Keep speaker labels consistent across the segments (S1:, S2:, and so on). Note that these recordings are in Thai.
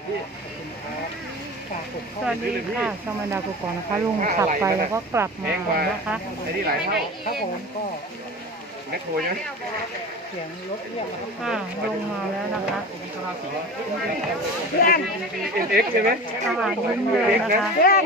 S1: สวัสดีค่ะสมัยดากก่อนนะคะลุงขับไปแล้วก็กลับมานะคะ
S2: ไอ้นี่หลายเท่าครับผมก็แมคโครใช่ไหม
S1: เสียงรถเรียกลงมาแล้วนะคะ
S2: เอ็กใช่ไหม
S1: อาหารยิ้มเลยนะคะ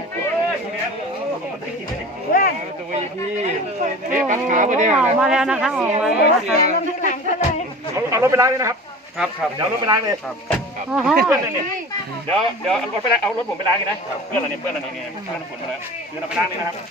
S2: ตัวพี่เอ็ก
S1: โอ้
S2: ปัด
S1: โห
S2: ขาไปเนี่ย
S1: ออกมาแล้วนะคะออกมาแล้วนะคะ
S3: เอารถไปล้างเลยนะครับครับเดี๋ยวรถไปล้างเลย
S1: โอ้โห
S3: เดี๋ยวเอารถไปล้างเอารถผมไปล้างนะเพื่อนเราเนี่ยเพื่อนน้ำฝนมาแล้วเดี๋ยวเราไปล้างเลยนะครับ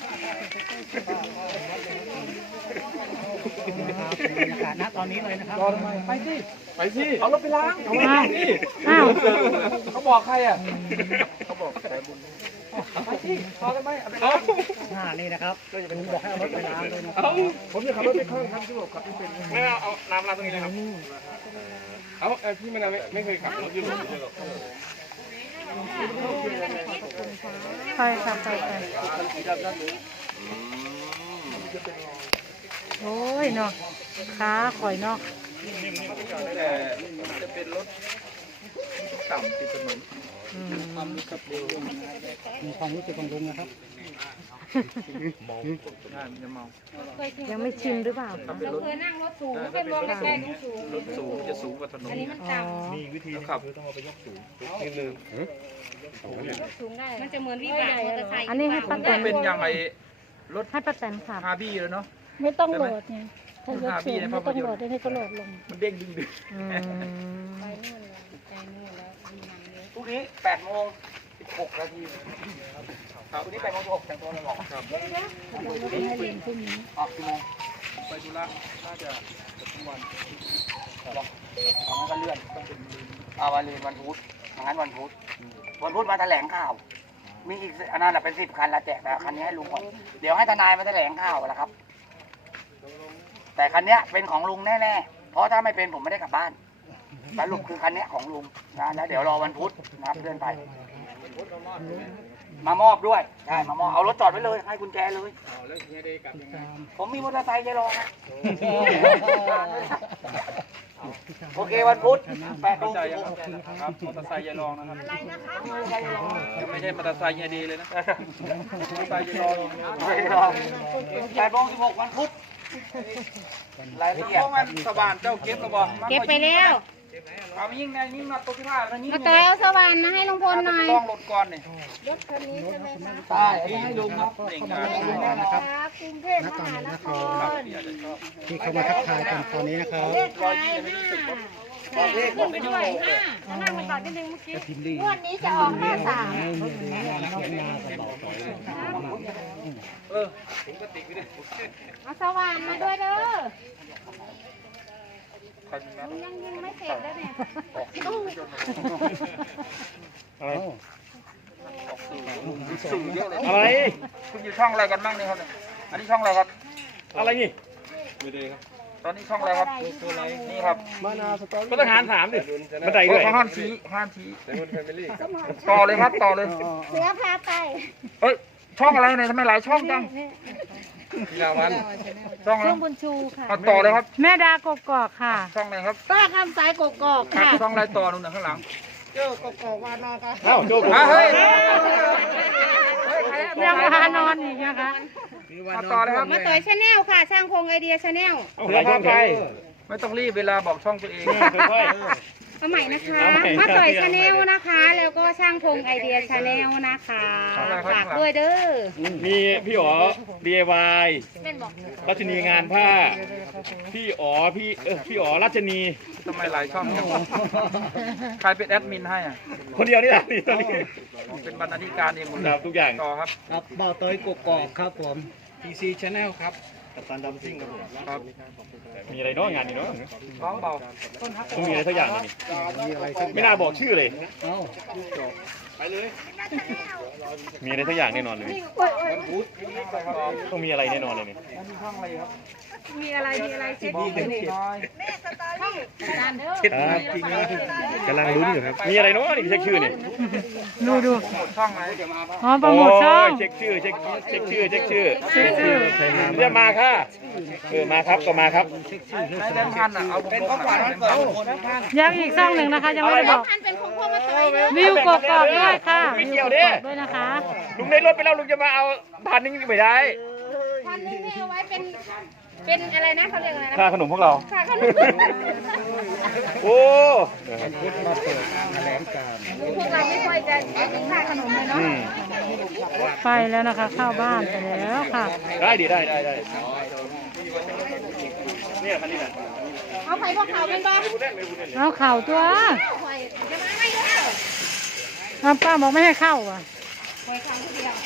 S4: บรรยากาศณตอนนี้เลยนะครับ
S2: ไปสิเอารถไปล้าง
S1: อ้าว
S2: เขาบอกใครอ่ะเขาบอกใครบุญไปสิพอกันไหมเอา
S4: นี่นะครับผมบอกให้เอารถไปล้างเลยนะครั
S2: เอา
S4: บ
S2: ผมจะขับรถไปข้างทางที่บอกขับไม่เป็น
S3: ไม่เอาน้ำล้างตรงนี้เลยครับ
S2: เอาพี่มันไม่เคยขับรถยุโรป
S1: ไปค่ะไปโอ้ยเนาะขาข่อยเนาะ
S2: แต่จะเป็นรถต่ำติดถนน
S4: มีความรู้สึกของลุงนะครับ
S2: จะเมา
S1: ยังไม่ชินหรือเปล่า
S2: ถ้าเป็นรถ
S5: เคยนั่งรถสูงเป็นรถใกล้ๆสูง
S2: รถสูงจะสูงกว่าถนน
S5: อันนี้มัน
S1: อ๋อ
S5: ต่ำ
S3: มีวิธี
S2: ขับ
S3: ต้องเอาไปยกสูง
S2: นิดนึง
S5: สูงได้ มันจะเหมือนวิบากมอเตอร์ไซค์
S1: อันนี้ให้ป้าแตน
S2: เป็นอย่างไรรถ
S1: ให้ป้าแตนขับ
S2: ฮาร์บี้เลยเนาะ
S6: ไม่ต้องโหลดไงถ้ายก
S2: ฮาร์
S6: สู
S2: บี้
S6: ง
S2: ใน
S6: ไม่
S2: ภาพ
S6: ต้อง
S2: ย
S6: โหล
S2: น
S6: ด
S2: ตร์
S6: ให้ก็โหลดลง
S2: มันเด้งดึง
S1: อืม
S5: ไปนู่นเลยไปนู่นแล้วมีมันเยอะ
S4: พรุ่งนี้8 โมง 16 นาทีพรุ่งนี้8 โมง 16แต่งตัวหล่อครับ
S6: ให้เรียนพรุ่งนี้
S4: ออกกี่โมง
S2: ไปธุระน่าจะทั้งวัน
S4: เอางั้นก็เลื่อนเอาวันเรียนวันพุธงั้นวันพุธมาแถลงข่าว มีอีกอันนั้นเป็น10 คันละแจกแต่คันนี้ให้ลุงก่อนเดี๋ยวให้ทนายมาแถลงข่าวแล้วครับ แต่คันนี้เป็นของลุงแน่ๆเพราะถ้าไม่เป็นผมไม่ได้กลับบ้านสรุปคือคันนี้ของลุงนะแล้วเดี๋ยวรอวันพุธนะครับเลื่อนไป มามอบด้วยใช่มามอบเอารถจอดไว้เลยให้กุญแจเลย
S2: แล้วเฮียได้กลับยังไง
S4: ผมมีมอเตอร์ไซค์จะรอนะโอเควันพุธ8 โมง
S2: ครับมอเตอร์ไซค์ยายรองนะครับ
S5: อะไรนะคะ
S2: ยังไม่ใช่มอเตอร์ไซค์ยายดีเลยนะมอเตอร์ไซค์ยายรอง
S4: 8 โมง 16 วันพุธรายละเอียด
S2: เพราะมันสว่านเจ้าเก็บแล้วบ่
S5: เก็บไปแล้ว
S2: เอายิ่งในยิ่งมาตัวที่ผ้าแล้วยิ่ง
S5: มาต่อยเอาสว่านมาให้ลุงพลหน่อย
S2: ต้องรถก่อนนี่
S4: ใช่อันนี้ให้ลุงครับ
S2: เองการ
S4: นะครับ
S5: กรุงเทพมหานคร
S4: ที่เข้ามาทักทายกันตอนนี้นะครับ
S5: เลขท้าย5เลขขึ้นไปด้วย5นั่งมันต่อนิดนึงเมื่อกี้งวดนี้จะออก53เอาสว่านมาด้วยเด้อยังยิงไม่เสร็จแล้วเนี่ย
S2: สูงเยอะเลย
S3: อะไร
S2: คุณอยู่ช่องอะไรกันบ้างนี่ครับอันนี้ช่องอะไรครับ
S3: อะไรนี่
S2: ตอนนี้ช่องอะไรครับนี่ครับ
S3: ก็ต้องหารถามดิบันไดด้วย
S2: เขาห้ามชี้ต่อเลยครับต่อเลย
S6: เสือพาไป
S2: เฮ้ยช่องอะไรเนี่ยทำไมหลายช่องจังพีราวันช่อง
S6: เครื่องบุญชูค่ะ
S2: เอาต่อเลยครับ
S1: แม่ดากกอกค่ะ
S2: ช่องไหนครับ
S6: ป้าคำสายกกอกค่ะ
S2: ช่องอะไรต่อนู่นนะข้างหลัง
S3: เอ้าโจก
S2: เฮ้ย
S1: ยังพานอนอีกนะคะ
S2: ต่อเลยครับ
S5: มาต่อยชาแนลค่ะ ช่างพงไอเดียชาแนล
S3: เสือพาไป
S2: ไม่ต้องรีบเวลาบอกช่องตัวเอง
S3: ค่อย
S5: เอาใหม่นะคะ มาต่อยชาแนลนะคะ แล้วก็ช่างพงไอเดียชาแนลนะคะฝากด้วยเด้อ
S3: ๆมีพี่อ๋อ DIY
S5: เป็นบอก
S3: รัชนีงานผ้า พี่อ๋อพี่อ๋อรัชนี
S2: ทำไมหลายช่องจังใครเป็นแอดมินให้อ่ะ
S3: คนเดียวนี่แหละนี่
S2: เป็นบรรณาธิการเองหมดเล
S3: ดั
S2: ย
S3: บทุกอย่าง
S2: ต่อครับ
S4: ครับบ่าวเตยกกอกครับผม
S2: PC Channel ครับกับตันดัมซิ่งครับ
S3: มีอะไรเนาะงานนี้เนาะ
S2: ร้องเบา
S3: ต้องมีอะไรสักอย่างนี่ไม่น่าบอกชื่อเลย
S4: เอ้า
S3: มีอะไรทุกอย่างแน่นอนเลยต้องมีอะไรแน่นอนเลยนี่
S5: มีอะไรเช็ค
S3: กำลังลุ้นอยู่ครับมีอะไรเนาะนี่เช็คชื่อนี่
S1: ดูอ๋อโปรโมทช่อง
S3: เช็คชื่อเช็คชื่อ
S1: เช็คชื่อ
S3: เรียกมาค่ะมาครับก็มาครับ
S2: เป็นของขวัญวันเกิดคนท่าน
S1: ยังอีกช่องหนึ่งนะคะยังไม่ได้บอก
S5: พันเป็นของพ่อมาต่อยเด้อ
S1: วิวกกอกด้วยค่ะ
S3: ไม่
S1: วิว
S3: เกี่ยว
S1: ก
S3: เด้
S1: กอกด้วยนะคะ
S3: ลุงได้รถไปแล้วลุงจะมาเอา1,000นึงไม่ได้
S5: พันนึงนี่เอาไว้เป็นอะไรนะเขาเรียกอะไรนะ
S3: ค่าขนมพวกเรา
S5: ค่ะขนม
S3: โอ้
S5: พวกเราไม่ค่อยจะกินค่าขนมเลยเนาะ
S1: ไปแล้วนะคะ เข้าบ้านไปแล้วค่ะ
S3: ได้ดีได้เนี่ยคันนี้แหละ
S5: เอาไข่พวกเขาเป็นบ้า
S1: เอาเข่าตัว
S5: ไข่จะมาไม่ได้
S1: เอาป้าบอกไม่ให้เข้าอ่ะ
S5: ไข่ครั้งเดียว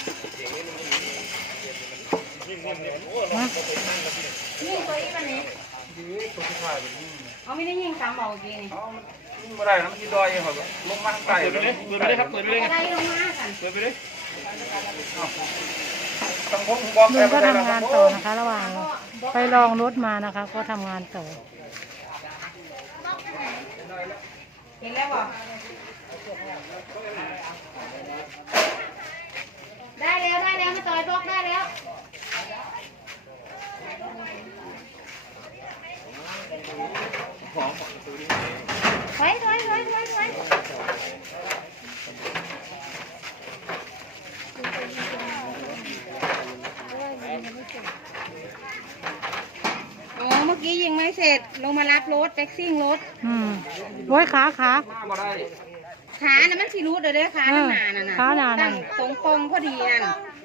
S1: มา
S5: ยิงตัวอีวันนี้เอาไม่ได้ยิงสามบอกเมื่อกี้นี่
S2: ไม่ได้นะมันที่ดอยเหรอลงมาทางใต้
S3: เปิดไปเลยเปิดไปเลยครับเปิดไปเลย
S5: อะไรลงมากัน
S3: เปิดไปเลย
S2: ต้องพกบอก
S1: ลุงก็ทำงานต่อนะคะ ระหว่างไปลองรถมานะคะ ก็ทำงานต่อ
S5: เห็นแล้วบอกได้แล้วมาต่อยบล็อกได้แล้วถอยอ๋อเมื่อกี้ยิงไม่เสร็จลงมารับรถแท็กซิ่งรถ
S1: โอ้ยขา
S2: มาบ่ได้
S5: ขาน่ะมันสิรูดเด้อขาหนาน่ะนะ
S1: ขาหนาน่ะ
S5: ตั้งตรงๆพอดีนั่น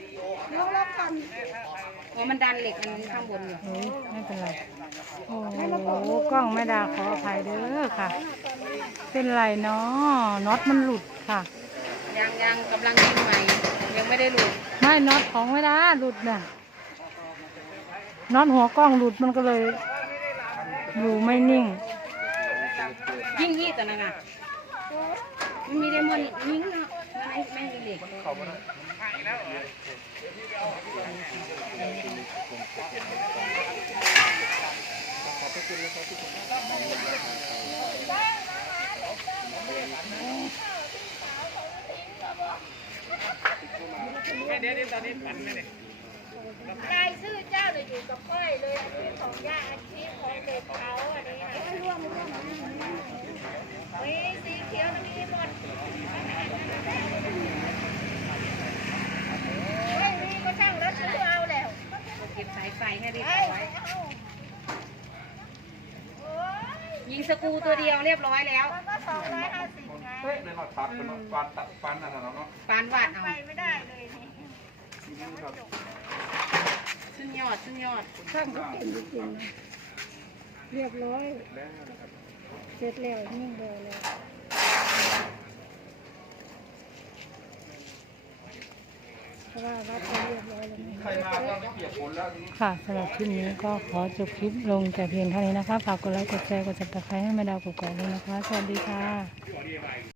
S5: อ๋อมันดันเหล็กมันข้างบนอยู่
S1: เฮ้ยไม่เป็นไร โอ้โหกล้องแม่ดาขออภัยเด้อค่ะ เป็นไรเนาะน็อตมันหลุดค่ะ
S5: ยังกำลังยิงใหม่ยังไม่ได้หลุด
S1: ไม่น็อตของแม่ดาหลุดน่ะน็อตหัวกล้องหลุดมันก็เลยอยู่ไม่นิ่ง
S5: ยิงยี่ตัวนั้นน่ะมันมีเดมอนยิงเนาะไม่มีเหล็ก
S6: รายชื่อเจ้าเนี่ยอยู่กับก้อยเลยอันนี้ของย่าอาชีพของเด็กเขาอันนี้ร่วมเฮ้ยสีเขียวมันมีหมดเฮ้ยนี่ก็ช่างแล้วซื้อเอาแล้ว
S5: เก็บสายไฟให้เรียบ
S6: เฮ้
S5: ร้
S6: ย
S5: อยยิงสกรูตัวเดียวเรียบร้อยแล้ว
S6: มันก็250ไง
S2: เฮ้ยเลยมาตัดเป็นปันนั่นน่ะเนาะ
S5: ปานวาดเอา
S6: ไปไม่ได้เลยนี่
S5: ขึ้นยอด
S6: ช่างก็เก่งจริงๆนะเรียบร้อยเสร็จแล้วยิ่งเร็วเลยเพราะว่าวัดไปเรียบร้อยแล้วนะ
S2: ใครมาก็เปียกฝนแล้ว
S1: ค่ะสำหรับคลิปนี้ก็ขอจบคลิปลงแต่เพียงเท่านี้นะคะ ฝากกดไลค์ กดแชร์ กดติดตามให้แม่ดาวกกอกด้วยนะคะ สวัสดีค่ะ